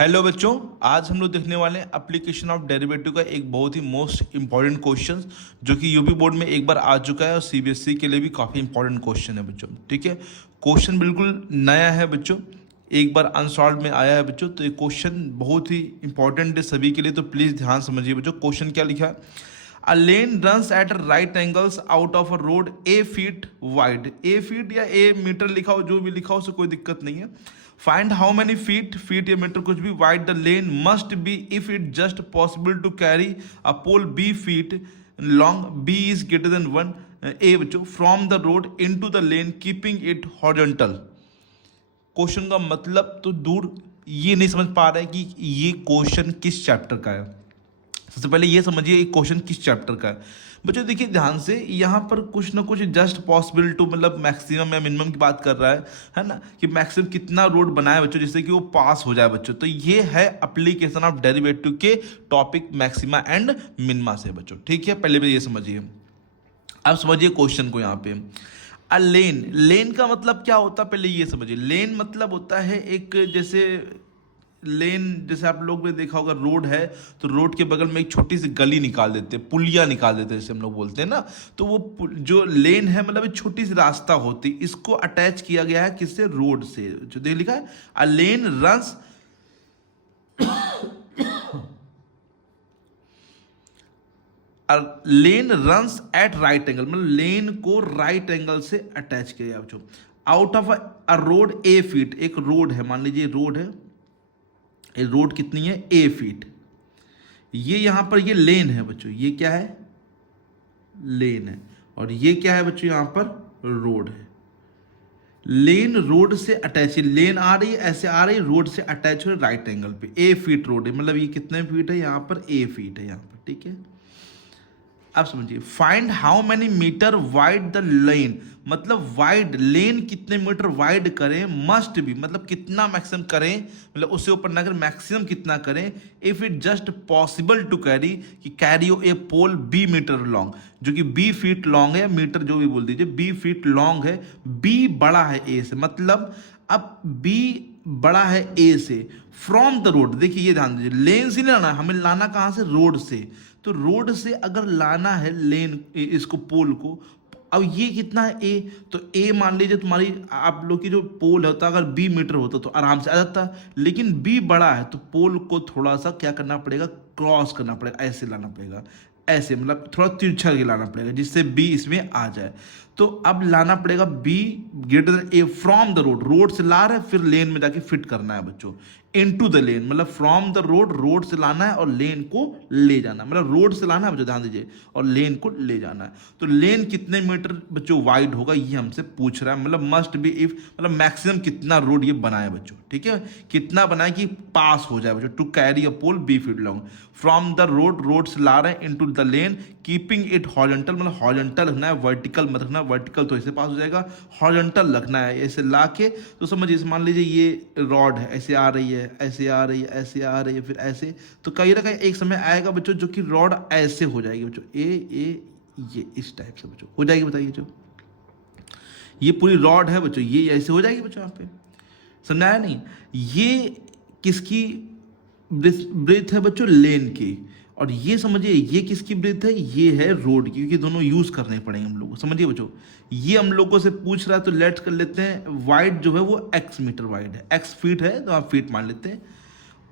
Hello बच्चों, आज हम लोग देखने वाले हैं एप्लीकेशन ऑफ डेरिवेटिव का एक बहुत ही मोस्ट इंपॉर्टेंट क्वेश्चन जो कि यूपी बोर्ड में एक बार आ चुका है और सीबीएसई के लिए भी काफ़ी इंपॉर्टेंट क्वेश्चन है बच्चों। ठीक है, क्वेश्चन बिल्कुल नया है बच्चों, एक बार अनसॉल्व में आया है बच्चों। तो ये क्वेश्चन बहुत ही इंपॉर्टेंट है सभी के लिए, तो प्लीज़ ध्यान समझिए बच्चों। क्वेश्चन क्या लिखा है? A lane runs at right angles out of a road a feet wide. A feet या ए मीटर लिखा हो, जो भी लिखा हो, उससे कोई दिक्कत नहीं है। Find how many feet, feet या मीटर कुछ भी, wide the lane must be if it just possible to carry a pole B feet long, B is greater than 1 a बच्चों, from the road into the lane keeping it horizontal. Question का मतलब तो दूर ये नहीं समझ पा रहा है कि ये क्वेश्चन किस चैप्टर का है। सबसे पहले ये समझिए ये क्वेश्चन किस चैप्टर का है बच्चों। देखिए ध्यान से, यहाँ पर कुछ ना कुछ जस्ट पॉसिबल टू मतलब मैक्सिमम या मिनिमम की बात कर रहा है ना, कि मैक्सिमम कितना रोड बनाए बच्चों जिससे कि वो पास हो जाए बच्चों। तो ये है एप्लीकेशन ऑफ डेरिवेटिव के टॉपिक मैक्सिमा एंड मिनिमा से बच्चों। ठीक है, पहले भी ये समझिए। अब समझिए क्वेश्चन को। यहाँ पे अ लेन, लेन का मतलब क्या होता है पहले ये समझिए। लेन मतलब होता है एक, जैसे लेन, जैसे आप लोग ने देखा होगा रोड है तो रोड के बगल में एक छोटी सी गली निकाल देते हैं, पुलिया निकाल देते हैं जैसे हम लोग बोलते हैं ना। तो वो जो लेन है मतलब एक छोटी सी रास्ता होती, इसको अटैच किया गया है किससे? रोड से। जो देख लिखा है a lane runs lane runs at right angle, मतलब लेन को राइट एंगल से अटैच किया गया बच्चों। Out of a road a feet, एक रोड है, मान लीजिए रोड है, ये रोड कितनी है? ए फीट। ये यहां पर ये लेन है बच्चों, ये क्या है? लेन है। और ये क्या है बच्चों? यहां पर रोड है। लेन रोड से अटैच है, लेन आ रही है ऐसे आ रही है, रोड से अटैच हो राइट एंगल पे। ए फीट रोड है, मतलब ये कितने फीट है? यहां पर ए फीट है यहां पर। ठीक है, अब समझिए। Find how many meter wide the lane, मतलब वाइड लेन कितने मीटर वाइड करें, मस्ट बी मतलब कितना मैक्सिमम करें, मतलब उससे ऊपर ना करें, मैक्सिमम कितना करें, if it just possible to carry, कि carry a pole b metre long, जो कि बी फीट लॉन्ग है, मीटर जो भी बोल दीजिए, बी फीट लॉन्ग है, बी बड़ा है ए से, मतलब अब बी बड़ा है ए से, फ्रॉम द रोड। देखिए ये ध्यान दीजिए, लेन से नहीं लाना, हमें लाना कहां से? रोड से। तो रोड से अगर लाना है लेन, इसको पोल को, अब ये कितना है? ए। तो ए मान लीजिए तुम्हारी, आप लोग की जो पोल होता, अगर बी मीटर होता तो आराम से आ जाता, लेकिन बी बड़ा है तो पोल को थोड़ा सा क्या करना पड़ेगा? क्रॉस करना पड़ेगा, ऐसे लाना पड़ेगा, ऐसे मतलब थोड़ा तिरछा के लाना पड़ेगा जिससे बी इसमें आ जाए। तो अब लाना पड़ेगा be greater than A from the road, road से ला रहे हैं फिर लेन में जाके फिट करना है बच्चों, इनटू द लेन, मतलब फ्रॉम द रोड, रोड से लाना है और लेन को ले जाना, मतलब रोड से लाना है बच्चों, ध्यान दीजिए, और लेन को ले जाना है। तो लेन कितने मीटर बच्चों वाइड होगा ये हमसे पूछ रहा है, मतलब मस्ट बी इफ, मतलब मैक्सिमम कितना रोड ये बनाए बच्चों। ठीक है, कितना बनाए कि पास हो जाए बच्चों, to carry a pole B feet long from the road, road से ला रहे हैं, into the lane keeping it horizontal, मतलब हॉरिजॉन्टल रखना है, वर्टिकल मत रखना, वर्टिकल तो ऐसे पास हो जाएगा, हॉरिजॉन्टल रखना है ऐसे ला के। तो समझिए, मान लीजिए ये रॉड है, ऐसे आ रही है, ऐसे आ रही है, ऐसे आ रही है, फिर ऐसे, तो कहीं ना कहीं एक समय आएगा बच्चों जो कि रॉड ऐसे हो जाएगी बच्चों, ये इस टाइप से बच्चों हो जाएगी। बताइए जो ये पूरी रॉड है बच्चों, ये ऐसे हो जाएगी बच्चों। यहाँ पे समझाया नहीं? ये किसकी ब्रेथ है बच्चों? लेन की। और ये समझिए ये किसकी ब्रेथ है? ये है रोड की, क्योंकि दोनों यूज करने पड़ेंगे हम लोग को। समझिए बच्चों, ये हम लोगों से पूछ रहा है तो लेट्स कर लेते हैं, वाइड जो है वो एक्स मीटर वाइड है, एक्स फीट है तो आप फीट मान लेते हैं।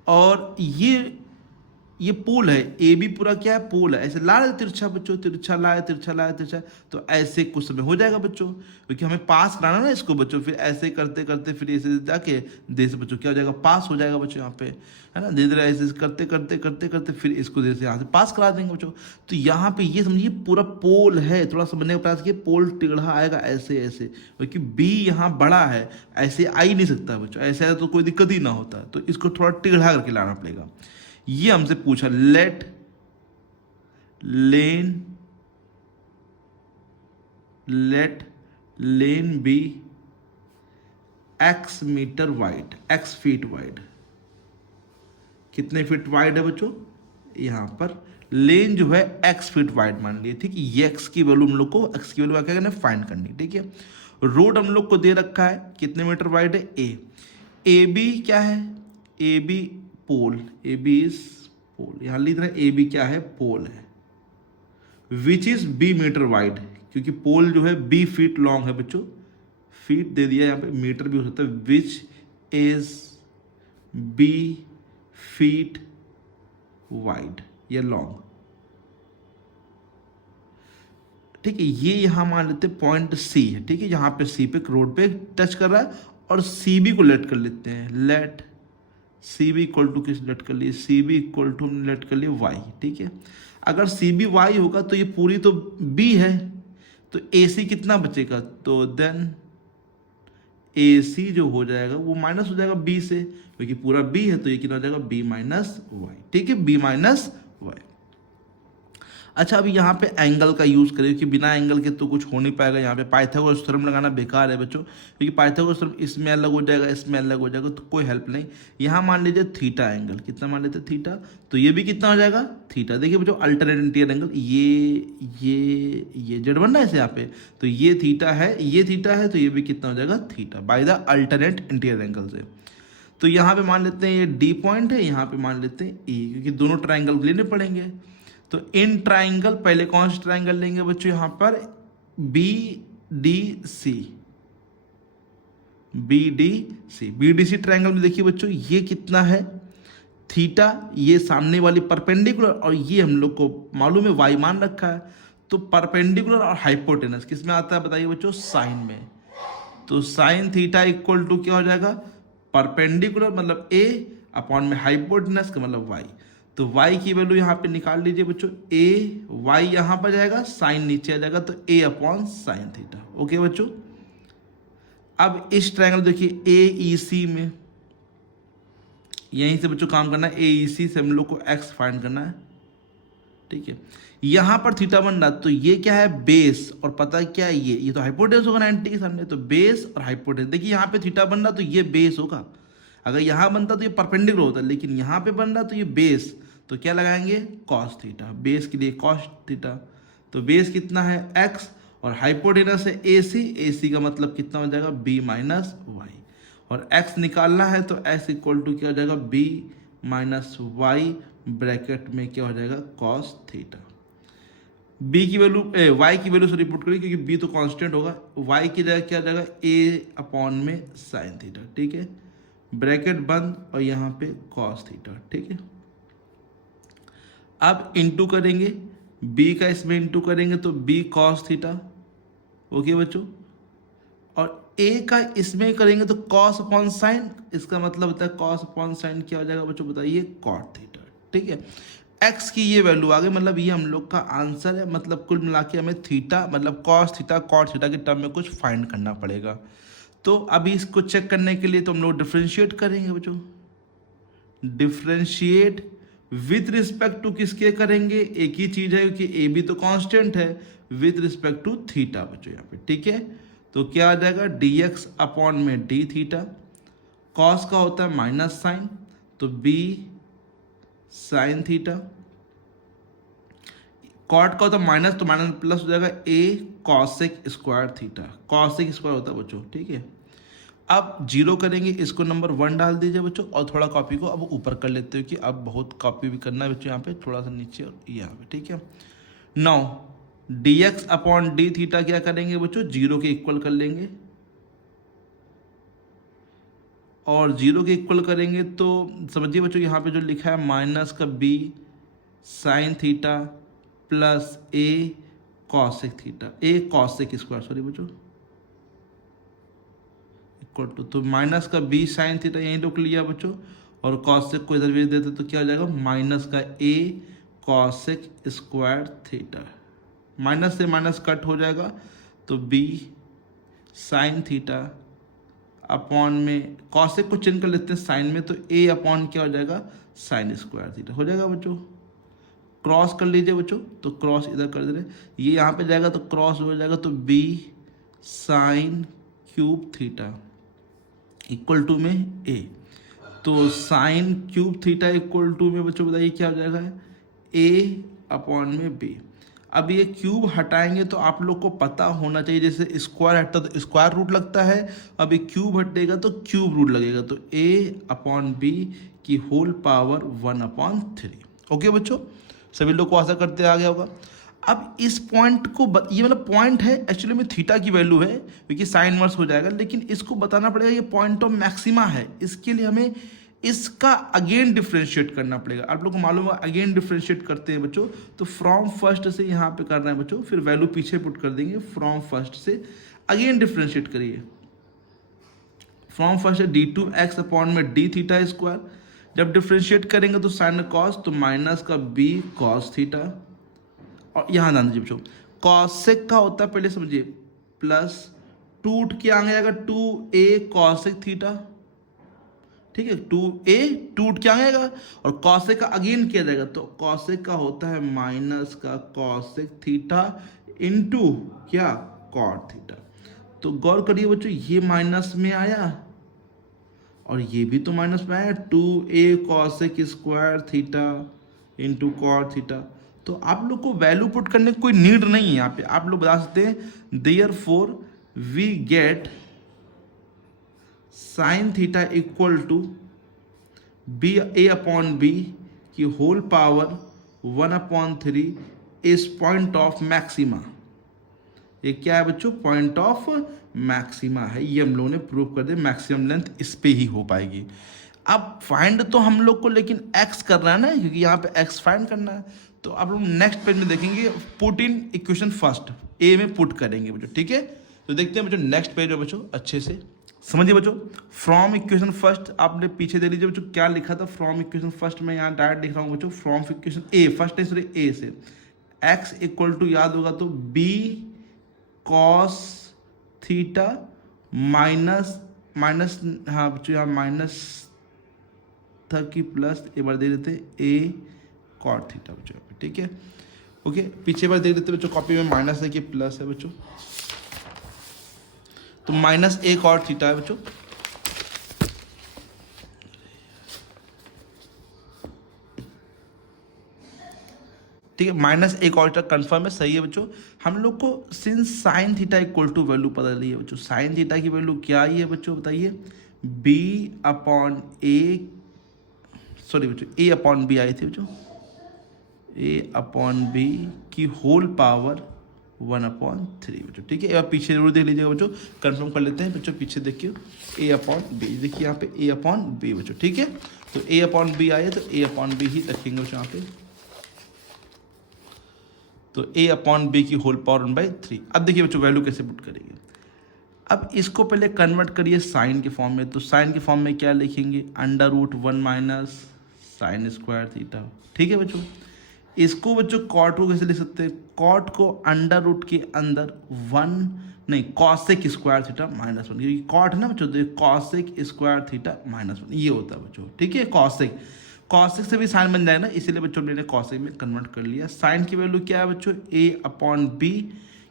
और ये पोल है, ए भी पूरा क्या है? पोल है, ऐसे ला रहे तिरछा बच्चों, तिरछा लाए, तिरछा लाए, तिरछा, तो ऐसे कुछ समय हो जाएगा बच्चों, क्योंकि हमें पास कराना ना इसको बच्चों। फिर ऐसे करते करते फिर ऐसे जाके दे से बच्चों क्या हो जाएगा? पास हो जाएगा बच्चों यहाँ पे, है ना। धीरे धीरे ऐसे करते करते करते करते फिर इसको धीरे से यहाँ से पास करा देंगे बच्चों। तो यहाँ पे ये समझिए पूरा पोल है, थोड़ा समझने का प्रयास किए, पोल टेढ़ा आएगा ऐसे ऐसे, क्योंकि बी यहाँ बड़ा है, ऐसे आ ही नहीं सकता बच्चों, ऐसे आया तो कोई दिक्कत ही ना होता, तो इसको थोड़ा टेढ़ा करके लाना पड़ेगा। ये हमसे पूछा, let lane b x metre wide, x feet wide. कितने फीट वाइड है बच्चों? यहां पर लेन जो है एक्स फीट वाइड मान लिए, ठीक है। ये एक्स की वैल्यू हम लोग को, एक्स की वैल्यू क्या करना है? फाइंड करनी, ठीक है। रोड हम लोग को दे रखा है कितने मीटर वाइड है? ए बी क्या है? A B pole, A B is pole, यहाँ लिख रहे हैं ए बी क्या है, पोल है, which is B meter wide, क्योंकि पोल जो है बी फीट लॉन्ग है बच्चों, फीट दे दिया यहाँ पे, मीटर भी हो सकता है, which is B feet wide या लॉन्ग, ठीक है। ये यहाँ मान लेते पॉइंट सी है, ठीक है, यहाँ पे सी पे रोड पे टच कर रहा है, और सी बी को लेट कर लेते हैं, let C B equal to किस लेट कर लिए, सी बी इक्वल टू हमने लेट कर लिए वाई, ठीक है। अगर सी बी वाई होगा तो ये पूरी तो बी है, तो ए सी कितना बचेगा, तो देन ए सी जो हो जाएगा वो माइनस हो जाएगा बी से, क्योंकि पूरा बी है, तो ये कितना हो जाएगा बी माइनस वाई, ठीक है, बी माइनस वाई। अच्छा, अभी यहाँ पे एंगल का यूज़ करें, क्योंकि बिना एंगल के तो कुछ हो नहीं पाएगा। यहाँ पे पाइथागोरस थ्योरम लगाना बेकार है बच्चों, क्योंकि पाइथागोरस थ्योरम इसमें अलग हो जाएगा, इसमें अलग हो जाएगा, तो कोई हेल्प नहीं। यहाँ मान लीजिए थीटा एंगल, कितना मान लेते थीटा, तो ये भी कितना हो जाएगा थीटा। देखिए बच्चों अल्टरनेट इंटीरियर एंगल, ये जेड बन रहा है यहाँ पे, तो ये थीटा है, ये थीटा है, तो ये भी कितना हो जाएगा theta, by the alternate interior angle से। तो यहाँ पे मान लेते हैं ये डी पॉइंट है, यहाँ पे मान लेते हैं ई, क्योंकि दोनों ट्राइंगल लेने पड़ेंगे। तो इन ट्राइंगल पहले कौन सा ट्राइंगल लेंगे बच्चों, यहाँ पर B D C, B D C triangle में देखिए बच्चों ये कितना है थीटा, ये सामने वाली परपेंडिकुलर, और ये हम लोग को मालूम है वाई मान रखा है, तो परपेंडिकुलर और हाइपोटेनस किस में आता है बताइए बच्चों, साइन में। तो साइन थीटा इक्वल टू क्या हो जाएगा, परपेंडिकुलर मतलब ए अपॉन में हाइपोटेनस का मतलब वाई। तो y की वैल्यू यहाँ पे निकाल लीजिए बच्चों, ए वाई यहाँ पर जाएगा, साइन नीचे आ जाएगा, तो ए अपॉन साइन थीटा। ओके बच्चों, अब इस ट्रायंगल देखिए ए ई सी में, यहीं से बच्चों काम करना है, ए ई सी से हम लोग को x फाइंड करना है, ठीक है। यहाँ पर थीटा बन रहा, तो ये क्या है बेस, और पता है क्या है ये तो हाइपोटेनस होगा 90 के सामने, तो बेस और हाइपोटेनस। देखिए यहाँ पे थीटा बन रहा तो ये बेस होगा, अगर यहाँ बनता तो ये परपेंडिकुलर होता, लेकिन यहाँ पे बन रहा तो ये बेस, तो क्या लगाएंगे कॉस थीटा, बेस के लिए कॉस थीटा। तो बेस कितना है x, और हाइपोटेनस है ए सी का मतलब कितना हो जाएगा b माइनस वाई, और x निकालना है तो x इक्वल टू क्या हो जाएगा b माइनस वाई, ब्रैकेट में क्या हो जाएगा कॉस थीटा। b की वैल्यू y की वैल्यू से रिपोर्ट करिए, क्योंकि b तो कांस्टेंट होगा, y की जगह क्या हो जाएगा a अपॉन में साइन थीटा, ठीक है, ब्रैकेट बंद, और यहाँ पे कॉस थीटा, ठीक है। अब इंटू करेंगे b का, इसमें इंटू करेंगे तो b कॉस थीटा, ओके बच्चों, और a का इसमें करेंगे तो कॉस अपॉन साइन, इसका मतलब होता है कॉस अपॉन साइन क्या हो जाएगा बच्चों बताइए कॉट थीटा, ठीक है। x की ये वैल्यू आ गई, मतलब ये हम लोग का आंसर है, मतलब कुल मिला के हमें थीटा मतलब कॉस थीटा कॉट थीटा के टर्म में कुछ फाइंड करना पड़ेगा। तो अभी इसको चेक करने के लिए तो हम लोग डिफ्रेंशिएट करेंगे बच्चों, डिफ्रेंशिएट विथ रिस्पेक्ट टू किसके करेंगे, एक ही चीज है क्योंकि ए बी तो कांस्टेंट है, विथ रिस्पेक्ट टू थीटा बच्चों यहाँ पे, ठीक है। तो क्या आ जाएगा डी एक्स अपॉन में डी थीटा, कॉस का होता है माइनस साइन, तो बी साइन थीटा, कॉट का होता है माइनस, तो माइनस प्लस हो जाएगा a cosec square theta, cosec square होता है बच्चों, ठीक है। अब जीरो करेंगे, इसको नंबर 1 डाल दीजिए बच्चों, और थोड़ा कॉपी को अब ऊपर कर लेते हो कि अब बहुत कॉपी भी करना है बच्चों, यहाँ पे थोड़ा सा नीचे और यहाँ पे, ठीक है। Now D x upon D theta क्या करेंगे बच्चों, जीरो के इक्वल कर लेंगे, और जीरो के इक्वल करेंगे तो समझिए बच्चों यहाँ पे जो लिखा है माइनस का बी साइन थीटा प्लस ए कॉसेक थीटा, ए कॉसेक स्क्वायर सॉरी बच्चों इक्वल टू, तो माइनस का बी साइन थीटा यहीं रोक लिया बच्चों, और कॉसेक को इधर भेज देते तो क्या हो जाएगा माइनस का ए कॉसेक स्क्वायर थीटा, माइनस से माइनस कट हो जाएगा, तो बी साइन थीटा अपॉन में कॉसेक को चेंज कर लेते हैं साइन में, तो ए अपॉन क्या हो जाएगा साइन स्क्वायर थीटा हो जाएगा बच्चों। क्रॉस कर लीजिए बच्चों, तो क्रॉस इधर कर दे रहे, ये यहाँ पे जाएगा तो क्रॉस हो जाएगा, तो B sine cube theta equal to में ए, तो sine cube theta equal to में बच्चों बताइए क्या हो जाएगा ए अपॉन में बी। अब ये क्यूब हटाएंगे तो आप लोग को पता होना चाहिए, जैसे स्क्वायर हटता तो स्क्वायर रूट लगता है, अब ये क्यूब हटेगा तो क्यूब रूट लगेगा, तो ए अपॉन बी की होल पावर 1/3। ओके बच्चों, सभी लोग को आशा करते आ गया होगा। अब इस पॉइंट को ये मतलब पॉइंट है, एक्चुअली में थीटा की वैल्यू है क्योंकि साइन इनवर्स हो जाएगा, लेकिन इसको बताना पड़ेगा ये पॉइंट ऑफ मैक्सिमा है। इसके लिए हमें इसका अगेन डिफ्रेंशिएट करना पड़ेगा। आप लोग को मालूम है अगेन डिफ्रेंशिएट करते हैं बच्चों, तो फ्रॉम फर्स्ट से यहाँ पे करना है बच्चों, फिर वैल्यू पीछे पुट कर देंगे। फ्रॉम फर्स्ट से अगेन डिफ्रेंशिएट करिए। From first D two X upon में डी थीटा स्क्वायर, जब डिफ्रेंशिएट करेंगे तो साइन कॉस, तो माइनस का बी कॉस थीटा। और यहाँ ध्यान दीजिए बच्चों, कॉसेक का होता है पहले समझिए प्लस टूट के आगे आएगा 2a कॉसेक थीटा, ठीक है। 2a टूट के आएगा और कॉसेक का अगेन किया जाएगा, तो कॉसेक का होता है माइनस का कॉसेक थीटा इनटू क्या कॉट थीटा। तो गौर करिए बच्चों, ये माइनस में आया और ये भी तो माइनस में आया, 2a cosec square theta into cot theta. तो आप लोग को वैल्यू पुट करने की कोई नीड नहीं है यहाँ पे, आप लोग बता सकते हैं therefore we get sine theta equal to b a upon b की whole power 1/3 is point of maxima. ये क्या है बच्चों, पॉइंट ऑफ मैक्सिमा है। ये हम लोगों ने प्रूव कर दिया, मैक्सिमम लेंथ इस पे ही हो पाएगी। अब फाइंड तो हम लोग को लेकिन एक्स करना है ना, क्योंकि यहाँ पे एक्स फाइंड करना है। तो आप लोग नेक्स्ट पेज में देखेंगे पुट इन इक्वेशन फर्स्ट, ए में पुट करेंगे बच्चों, ठीक है। तो देखते हैं बच्चों नेक्स्ट पेज में बच्चों, अच्छे से समझिए बच्चों। फ्रॉम इक्वेशन फर्स्ट आपने पीछे दे लीजिए बच्चों, क्या लिखा था फ्रॉम इक्वेशन फर्स्ट में, यहाँ डायरेक्ट लिख रहा हूँ बच्चों। फ्रॉम इक्वेशन ए फर्स्ट है, सॉरी ए से एक्स इक्वल टू याद होगा तो B cos theta minus minus, हाँ बच्चों यहाँ माइनस था कि प्लस, एक बार दे देते ए कॉट थीटा बच्चों, ठीक है। ओके, पीछे बार दे देते बच्चों, कॉपी में माइनस है कि प्लस है बच्चों, तो माइनस ए कॉट थीटा है बच्चों। ठीक है, minus A cot theta confirm है, सही है बच्चों। हम लोग को since sine theta equal to value पता चली है बच्चों, साइन थीटा की वैल्यू क्या आई है बच्चों बताइए, बी अपॉन ए, सॉरी बच्चों ए अपॉन बी आई थी बच्चों, ए अपॉन बी की होल पावर 1/3 बच्चों, ठीक है। अब पीछे जरूर देख लीजिएगा बच्चों, कंफर्म कर लेते हैं बच्चों, पीछे देखिए ए अपॉन बी, देखिए यहाँ पे ए अपॉन बी बच्चों, ठीक है। तो ए अपॉन बी आए तो ए अपॉन बी ही रखेंगे बच्चों यहाँ पे, तो ए अपॉन बी की होल पावर 1/3। अब देखिए बच्चों वैल्यू कैसे पुट करेंगे। अब इसको पहले कन्वर्ट करिए साइन के फॉर्म में, तो साइन के फॉर्म में क्या लिखेंगे, √1 माइनस साइन स्क्वायर थीटा, ठीक है बच्चों। इसको बच्चों कॉट को कैसे लिख सकते हैं, कॉट को √ के अंदर 1 नहीं कॉसेक स्क्वायर थीटा -1, क्योंकि कॉट है ना बच्चों, तो कॉसेक स्क्वायर थीटा -1 ये होता है बच्चों, ठीक है। कॉसेक से भी साइन बन जाएगा ना, इसीलिए बच्चों मैंने कॉसेक में कन्वर्ट कर लिया। साइन की वैल्यू क्या है बच्चों, a अपॉन बी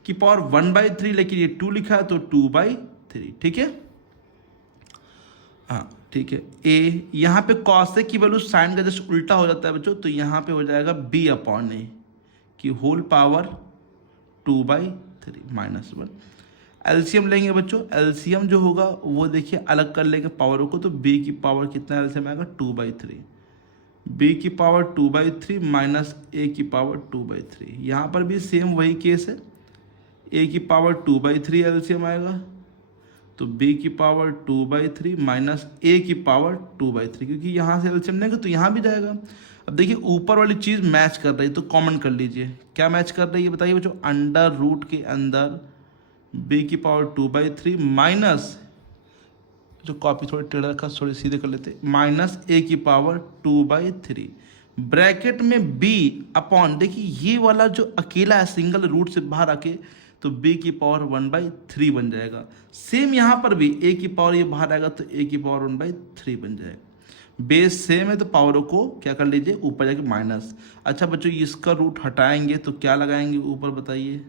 की पावर 1/3, लेकिन ये 2 लिखा है तो 2/3, ठीक है। हाँ ठीक है, a यहाँ पे कॉसेक की वैल्यू साइन का जस्ट उल्टा हो जाता है बच्चों, तो यहाँ पे हो जाएगा b अपॉन a की होल पावर 2/3 -1। एलसीएम लेंगे बच्चों, एलसीएम जो होगा वो देखिए अलग कर लेंगे पावरों को, तो b की पावर कितना एलसीएम आएगा 2/3, b की पावर 2/3 माइनस a की पावर 2/3। यहाँ पर भी सेम वही केस है, a की पावर 2/3 एलसीएम आएगा, तो b की पावर 2/3 माइनस a की पावर 2/3, क्योंकि यहाँ से एलसीएम लेंगे तो यहाँ भी जाएगा। अब देखिए ऊपर वाली चीज़ मैच कर रही है तो कॉमन कर लीजिए, क्या मैच कर रही है बताइए बच्चों, √ के अंदर b की पावर 2/3 माइनस, जो कॉपी थोड़ी टेढ़ा रखा थोड़ी सीधे कर लेते, माइनस a की पावर 2/3 ब्रैकेट में b अपॉन, देखिए ये वाला जो अकेला है सिंगल रूट से बाहर आके, तो b की पावर 1/3 बन जाएगा। सेम यहाँ पर भी a की पावर ये बाहर आएगा तो a की पावर 1/3 बन जाएगा। बेस सेम है तो पावरों को क्या कर लीजिए ऊपर जाके माइनस। अच्छा बच्चों इसका रूट हटाएंगे तो क्या लगाएंगे ऊपर बताइए,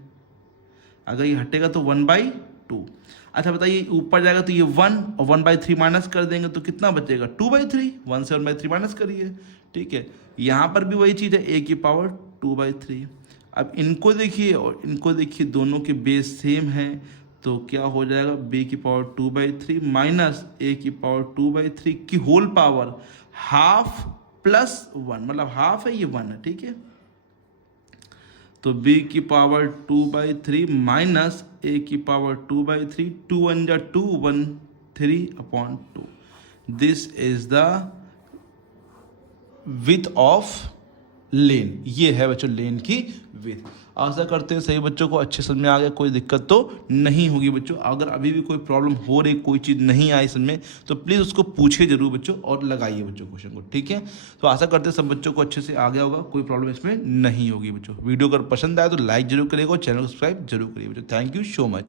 अगर ये हटेगा तो 1/2। अच्छा बताइए ऊपर जाएगा तो ये 1 और 1/3 माइनस कर देंगे तो कितना बचेगा 2/3, 1 से 1/3 माइनस करिए, ठीक है। यहाँ पर भी वही चीज़ है, a की पावर 2/3। अब इनको देखिए और इनको देखिए, दोनों के बेस सेम है तो क्या हो जाएगा, b की पावर 2/3 माइनस a की पावर 2/3 की होल पावर हाफ प्लस 1, मतलब हाफ है ये 1 है, ठीक है। तो b की पावर 2/3 माइनस a की पावर 2/3, 2 1 जा 2 1 3/2, this is the width of lane. ये है बच्चों लेन की विथ। आशा करते हैं सही बच्चों को अच्छे समझ में आ गया, कोई दिक्कत तो नहीं होगी बच्चों। अगर अभी भी कोई प्रॉब्लम हो रही, कोई चीज़ नहीं आई समझ में, तो प्लीज़ उसको पूछिए जरूर बच्चों और लगाइए बच्चों क्वेश्चन को, ठीक है। तो आशा करते हैं सब बच्चों को अच्छे से आ गया होगा, कोई प्रॉब्लम इसमें नहीं होगी बच्चों। वीडियो अगर पसंद आए तो लाइक जरूर करिएगा और चैनल को सब्सक्राइब जरूर करिए बच्चों। Thank you so much.